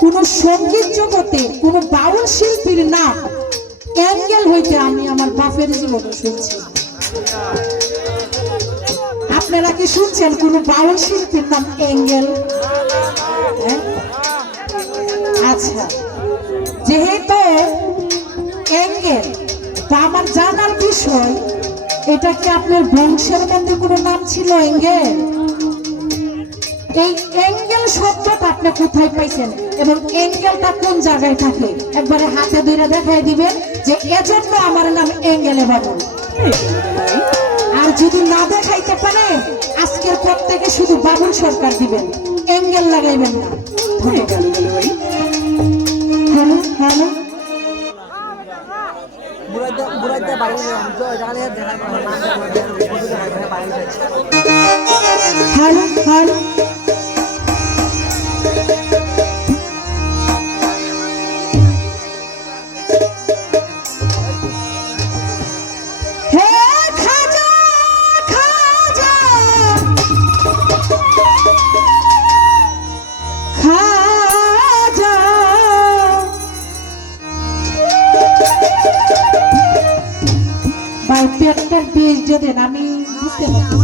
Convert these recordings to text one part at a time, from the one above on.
কোন সঙ্গীত জগতে কোন বাউল শিল্পীর নাম অ্যাঙ্গেল হইতে আমি আমার বাপের জীবনে শুনছি। আপনারা কি শুনছেন কোন বাউল শিল্পীর নাম অ্যাঙ্গেল? আচ্ছা, যেহেতু অ্যাঙ্গেল বা আমার জানার বিষয়, এটা কি আপনার বংশের মধ্যে কোনো নাম ছিল অ্যাঙ্গেল? এই অ্যাঙ্গেল শব্দটা আপনি কোথায় পাইছেন এবং অ্যাঙ্গেলটা কোন জায়গায় থাকে? একবারে হাতে ধরে দেখাই দিবেন যে এজন্য আমার নাম অ্যাঙ্গেলে বাবুল। আর যদি না দেখাইতে পারে আজকের পর থেকে শুধু বাবুল সরকার দিবেন, অ্যাঙ্গেল লাগাইবেন না। হ্যালো হ্যালো হ্যালো হ্যালো ভাই পেটটার বিষ যদি আমি বুঝতে পারছি।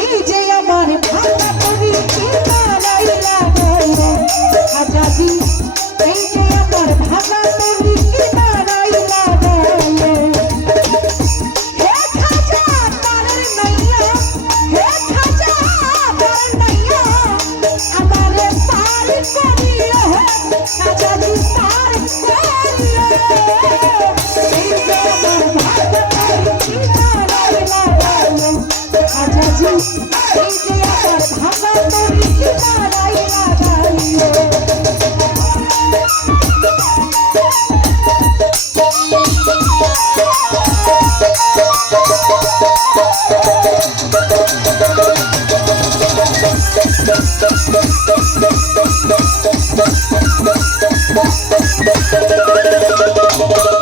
এই যে আমার ভাঙা করি আজাদি, এই যে আমার ভাঙা করি Thank you.